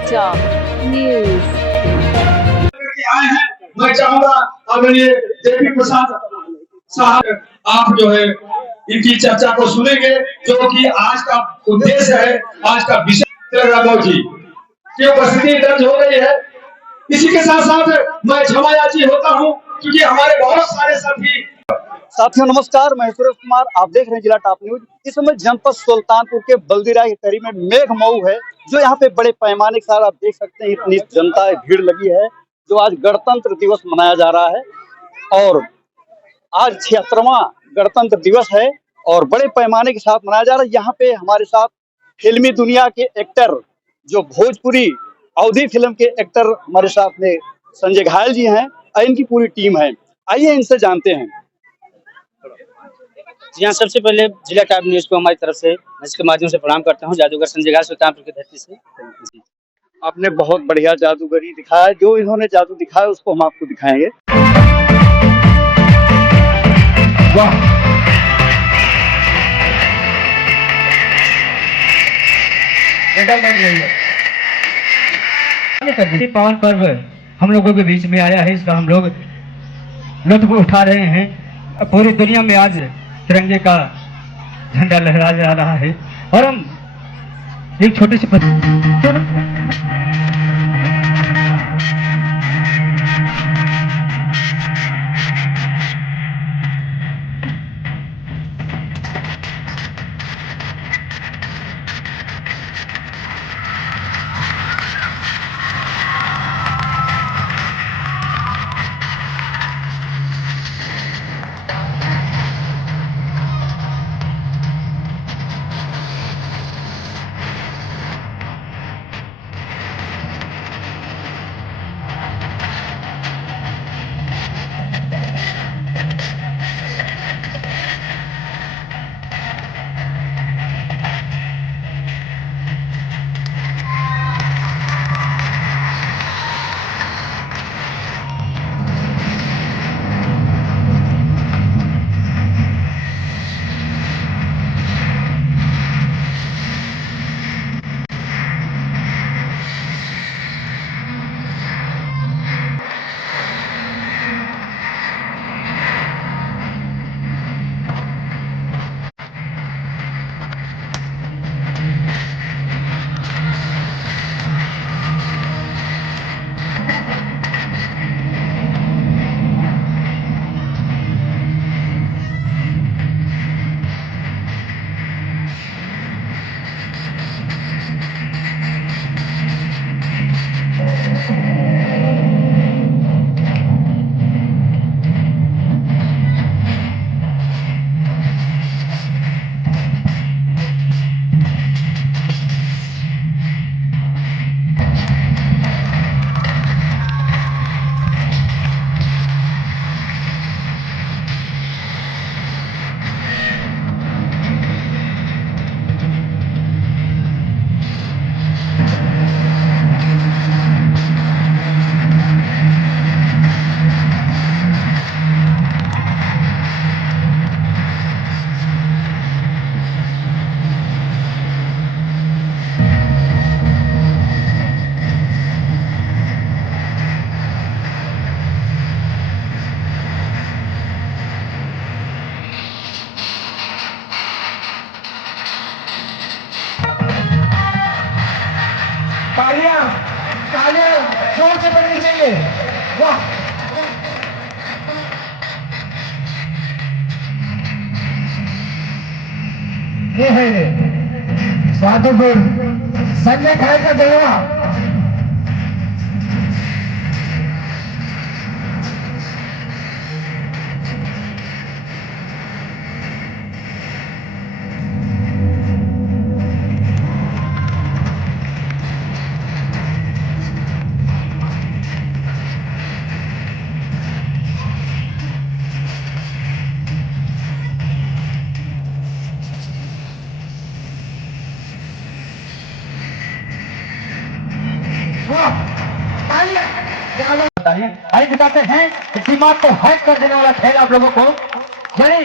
चर्चा न्यूज। आए हैं, मैं चाहूंगा आदरणीय जेपी प्रसाद साहब आप जो है इनकी चर्चा को सुनेंगे, जो कि आज का उद्देश्य है, आज का विषय राघव जी की उपस्थिति दर्ज हो रही है। इसी के साथ साथ मैं क्षमा याची होता हूं क्योंकि हमारे बहुत सारे साथियों नमस्कार, मैं सुरेश कुमार, आप देख रहे हैं जिला टॉप न्यूज। इस समय जनपद सुल्तानपुर के बल्दीराय के करीब में मेघ मऊ है, जो यहाँ पे बड़े पैमाने के साथ आप देख सकते हैं इतनी जनता भीड़ लगी है, जो आज गणतंत्र दिवस मनाया जा रहा है। और आज 76वां गणतंत्र दिवस है और बड़े पैमाने के साथ मनाया जा रहा है। यहाँ पे हमारे साथ फिल्मी दुनिया के एक्टर, जो भोजपुरी अवधी फिल्म के एक्टर हमारे साथ में संजय घायल जी हैं और इनकी पूरी टीम है। आइए इनसे जानते हैं। जी हाँ, सबसे पहले जिला टॉप न्यूज को हमारी तरफ से इसके माध्यम से प्रणाम करता हूँ। जादूगर संजय घायल सुल्तानपुर की धरती से। जी आपने बहुत बढ़िया जादूगरी दिखाया, जो इन्होंने जादू दिखाया उसको हम आपको दिखाएंगे। वाह, पावन पर्व हम लोगों के बीच में आया है, इसका हम लोग लुत्फ उठा रहे हैं। पूरी दुनिया में आज तिरंगे का झंडा लहरा जा रहा है और हम एक छोटे से तालियां जोर से पड़नी चाहिए। वाह, ये है साधुपुर संजय घायल का जलवा। आइए दिखाते हैं दिमाग को हैक कर देने वाला खेल आप लोगों को, यानी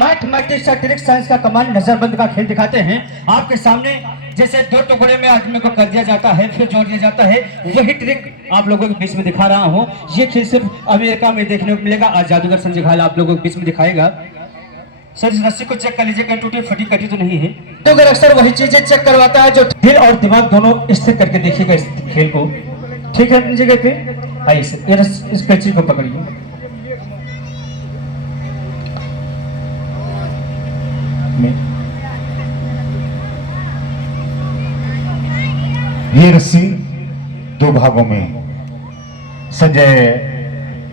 मैथमेटिक्स और ट्रिक साइंस का कमांड नजरबंद का खेल दिखाते हैं आपके सामने। जैसे दो टुकड़े में आदमी को कर दिया जाता है फिर जोड़ दिया जाता है, वही ट्रिक आप लोगों के बीच में दिखा रहा हूँ। ये ट्रिक सिर्फ अमेरिका में देखने को मिलेगा। आज जादूगर संजय घायल आप लोगों के बीच में दिखाएगा। सर इस रस्सी को चेक कर लीजिए, कहीं टूटी फटी कटी तो नहीं है। जादूगर अक्सर वही चीजें चेक करवाता है जो दिल और दिमाग दोनों स्थिर करके देखिएगा इस खेल को। ठीक है अपनी जगह पे आइए सर, ये इस कैंची को पकड़िए। ये रस्सी दो भागों में संजय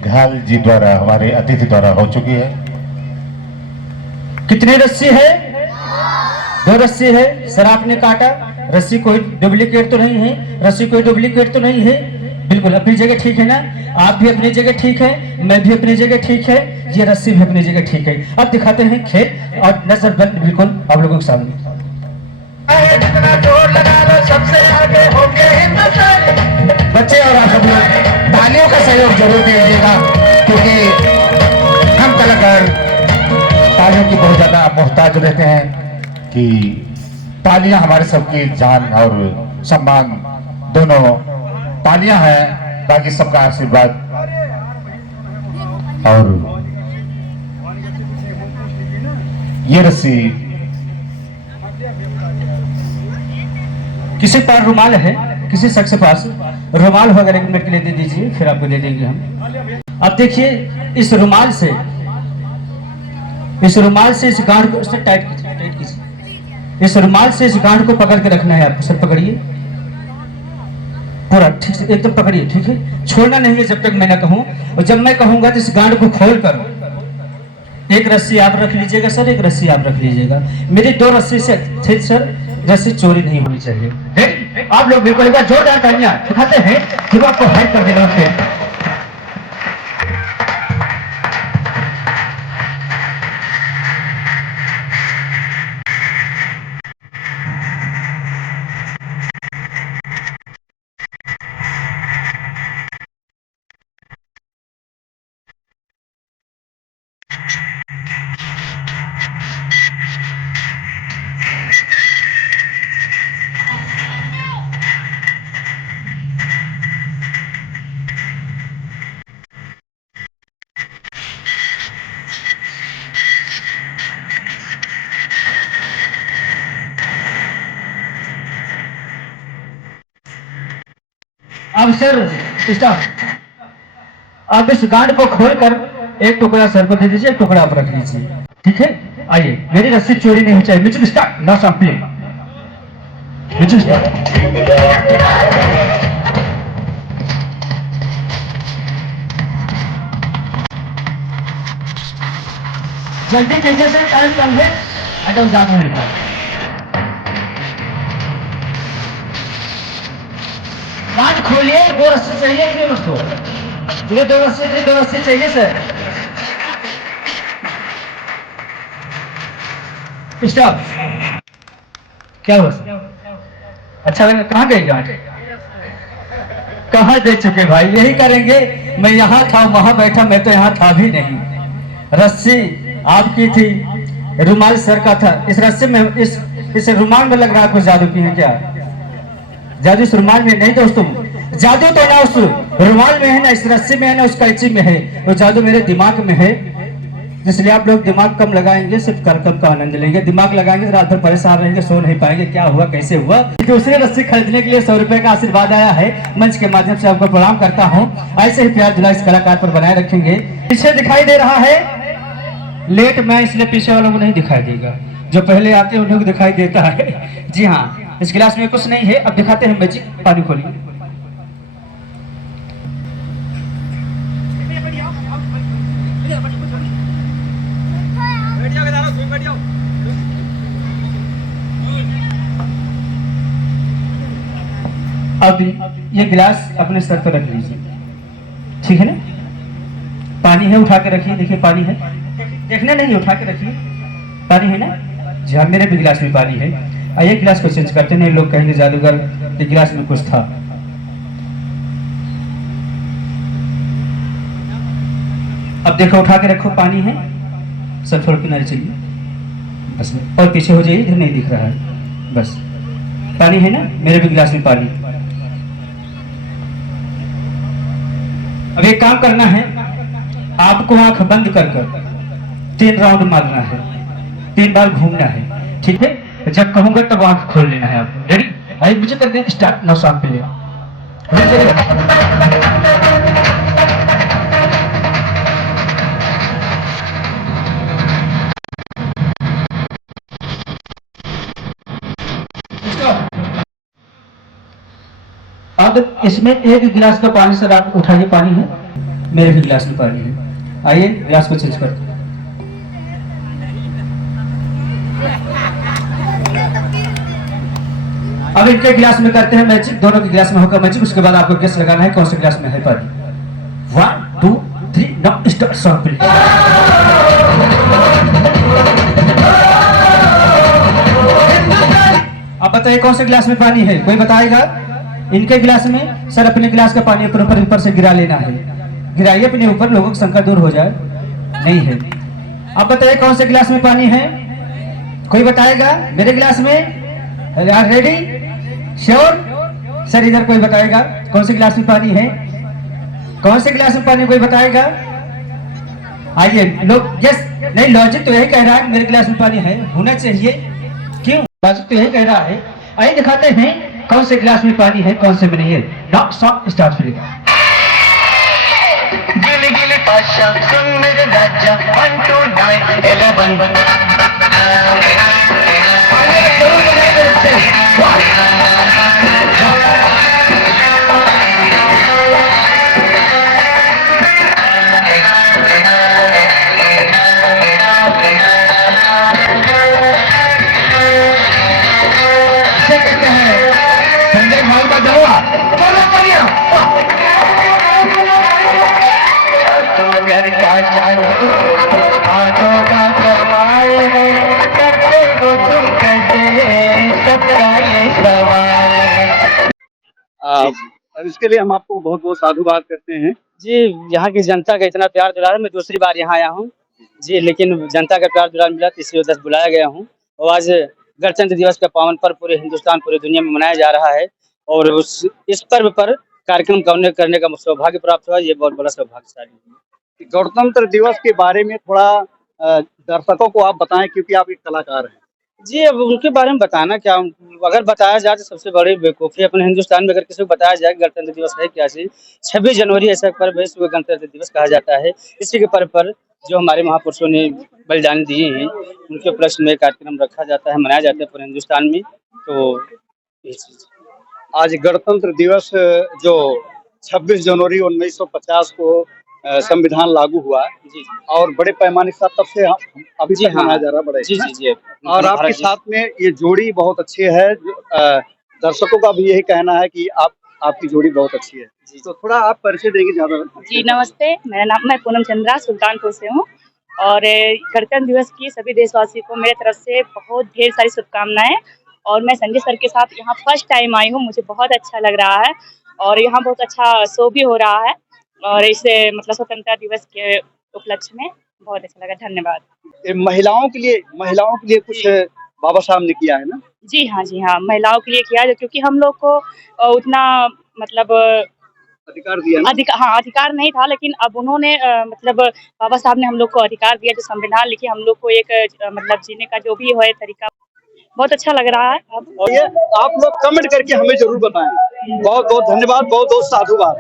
घायल जी द्वारा, हमारे अतिथि द्वारा हो चुकी है। कितनी रस्सी है? 2 रस्सी है। सर आपने काटा, रस्सी कोई डुप्लीकेट तो नहीं है, रस्सी कोई डुप्लीकेट तो नहीं है, बिल्कुल अपनी जगह ठीक है ना। आप भी अपनी जगह ठीक है, मैं भी अपनी जगह ठीक है, ये रस्सी भी अपनी जगह ठीक है। अब दिखाते हैं खेल और नजर बंद बिल्कुल आप लोगों के सामने। जितना जोर लगा लो सबसे आगे होंगे हिंदुस्तान। बच्चे और आप सब लोग तालियों का सहयोग जरूर दीजिएगा, क्योंकि हम कलाकार तालियों की बहुत ज्यादा मोहताज रहते हैं कि तालियां हमारे सबकी जान और सम्मान दोनों तालियां हैं, बाकी सबका आशीर्वाद। और ये रस्सी किसी पास रुमाल है, किसी शख्स के पास रुमाल वगैरह 1 मिनट के लिए दे दीजिए, फिर आपको दे देंगे हम। अब देखिए इस रुमाल से इस गांठ को टाइट कीजिए। इस रुमाल से इस गांठ को पकड़ के रखना है आपको। सर पकड़िए पूरा ठीक से एकदम पकड़िए, ठीक है, छोड़ना नहीं है जब तक मैं ना कहूं। और जब मैं कहूंगा तो इस गांठ को खोल कर 1 रस्सी आप रख लीजिएगा सर, 1 रस्सी आप रख लीजिएगा। मेरी 2 रस्सी से थे सर, रस्सी चोरी नहीं होनी चाहिए। आप लोग बिल्कुल एक बार जोरदार तालियां दिखाते हैं जब आपको हेल्प कर देना है। अब सर स्टॉप। अब इस गांठ को खोलकर 1 टुकड़ा सर को दे दीजिए, 1 टुकड़ा आप रख लीजिए, ठीक है। आइए, मेरी रस्सी चोरी नहीं चाहिए। Music start, no sampling. Music start. जल्दी कीजिए सर, टाइम कम है, अटक जाना है। गांठ खोलिए। 2 रस्सी चाहिए कि नहीं उसको? मुझे 2 रस्सी चाहिए सर। स्टॉप। क्या हुआ सर? अच्छा लगा। कहाँ गई गांठ? कहाँ दे चुके भाई? यही करेंगे। मैं यहाँ था, वहां बैठा, मैं तो यहाँ था भी नहीं। रस्सी आपकी थी, रुमाल सर का था। इस रस्सी में इस रुमाल में लग रहा है कुछ जादू की है क्या? जादू इस रुमाल में नहीं दोस्तों, जादू तो ना उस रुमाल में है, ना इस रस्सी में है, ना उस कैंची में है। वो जादू मेरे दिमाग में है। इसलिए आप लोग दिमाग कम लगाएंगे, सिर्फ कार्यक्रम का आनंद लेंगे। दिमाग लगाएंगे तो रात भर परेशान रहेंगे, सो नहीं पाएंगे, क्या हुआ कैसे हुआ। दूसरी रस्सी खरीदने के लिए 100 रुपए का आशीर्वाद आया है। मंच के माध्यम से आपको प्रणाम करता हूँ। ऐसे ही प्यार दुलार इस कलाकार पर बनाए रखेंगे। पीछे दिखाई दे रहा है लेट, मैं इसलिए पीछे वालों को नहीं दिखाई देगा, जो पहले आते हैं उन्हें दिखाई देता है। जी हाँ, इस गिलास में कुछ नहीं है। अब दिखाते हैं मैजिक। पानी खोलिए। अब ये गिलास अपने सर पर रख लीजिए, ठीक है ना। पानी है, उठा के रखिए। देखिए पानी है, देखने नहीं, उठा के रखिए। पानी है ना जी हाँ, मेरे भी गिलास में पानी है। आइए गिलास को चेंज करते हैं। लोग कहेंगे जादूगर के गिलास में कुछ था। अब देखो, उठा के रखो, पानी है। सब थोड़ा किनारे चलिए बस, और पीछे हो जाइए, इधर नहीं दिख रहा है बस। पानी है ना, मेरे भी गिलास में पानी। अब एक काम करना है, आपको आंख बंद कर 3 राउंड मारना है, 3 बार घूमना है, ठीक है। जब कहूंगा तब आंख खोल लेना है आपको। रेडी? आइए मुझे कर दें स्टार्ट। नौ शाम पे अब इसमें 1 गिलास का पानी सर आप उठाइए, पानी है, मेरे भी गिलास में पानी है। आइए गिलास को चेंज करते हैं। अब इनके गिलास में करते हैं मैजिक, दोनों के गिलास में होगा मैजिक। उसके बाद आपको गेस लगाना है कौन से गिलास में है पानी। 1 2 3 नाउ स्टार्ट सॉन्ग प्लीज। अब बताइए कौन से गिलास में पानी है, कोई बताएगा? इनके गिलास में सर अपने गिलास का पानी ऊपर से गिरा लेना है। गिराइए अपने ऊपर, लोगों की शंका दूर हो जाए। नहीं है। अब बताइए कौन से गिलास में पानी है, कोई बताएगा? मेरे गिलास में। रेडी? श्योर? सर इधर कोई बताएगा कौन से गिलास में पानी है? कौन से गिलास में पानी, कोई बताएगा? आइए लोग। यस, नहीं, लॉजिक तो यही कह रहा है मेरे गिलास में पानी है, होना चाहिए। क्यों? लॉजिक तो यही कह रहा है। आइए दिखाते हैं कौन से गिलास में पानी है, कौन से में नहीं है। नाउ सॉन्ग स्टार्ट करेगा। गिली गिली पाशा सुन मेरे राजा 1 2 9 11 संजय भाई का जलवा बोलो बढ़िया। घर का चालू हाथों का कमाल है, करते हो तुम कैसे सबका ये सवाल है। और इसके लिए हम आपको बहुत बहुत साधुवाद करते हैं। जी, यहाँ की जनता का इतना प्यार दुलार, मैं दूसरी बार यहाँ आया हूँ जी, लेकिन जनता का प्यार दुलार मिला तो इसी वजह से बुलाया गया हूँ। और आज गणतंत्र दिवस का पावन पर्व पूरे हिंदुस्तान, पूरी दुनिया में मनाया जा रहा है, और इस पर्व पर कार्यक्रम करने का सौभाग्य प्राप्त हुआ। ये बहुत बड़ा सौभाग्यशाली है। गणतंत्र दिवस के बारे में थोड़ा दर्शकों को आप बताएं, क्योंकि आप एक कलाकार हैं। जी, अब उनके बारे में बताना क्या, अगर बताया जाए तो सबसे बड़ी बेवकूफ़ी अपने हिंदुस्तान में। अगर किसी को बताया जाए गणतंत्र दिवस है क्या चीज़, 26 जनवरी ऐसा पर्व है, इसको गणतंत्र दिवस कहा जाता है। इसी के पर्व पर जो हमारे महापुरुषों ने बलिदान दिए हैं, उनके उपलक्ष्य में कार्यक्रम रखा जाता है, मनाया जाता है पूरे हिंदुस्तान में। तो ये चीज़ आज गणतंत्र दिवस जो 26 जनवरी 1950 को संविधान लागू हुआ जी, और बड़े पैमाने के साथ तब से हम अभी तक मनाया जा रहा है बड़े। जी जी जी। और आपके साथ में ये जोड़ी बहुत अच्छी है। दर्शकों का भी यही कहना है कि आपकी जोड़ी बहुत अच्छी है। तो थोड़ा आप परिचय देंगे ज्यादा? जी नमस्ते, मैं पूनम चंद्रा सुल्तानपुर से हूँ और गणतंत्र दिवस की सभी देशवासियों को मेरे तरफ से बहुत ढेर सारी शुभकामनाएं। और मैं संजय सर के साथ यहाँ फर्स्ट टाइम आई हूँ, मुझे बहुत अच्छा लग रहा है और यहाँ बहुत अच्छा शो भी हो रहा है और इसे मतलब स्वतंत्रता दिवस के उपलक्ष्य में बहुत अच्छा लगा। धन्यवाद। महिलाओं के लिए कुछ बाबा साहब ने किया है ना? जी हाँ, महिलाओं के लिए किया है, क्योंकि हम लोग को उतना मतलब अधिकार दिया ना? अधिकार नहीं था, लेकिन अब उन्होंने मतलब बाबा साहब ने हम लोग को अधिकार दिया, जो संविधान लिखे हम लोग को एक मतलब जीने का जो भी है तरीका, बहुत अच्छा लग रहा है। और ये आप लोग कमेंट करके हमें जरूर बताएं। बहुत बहुत धन्यवाद, बहुत बहुत साधुवाद।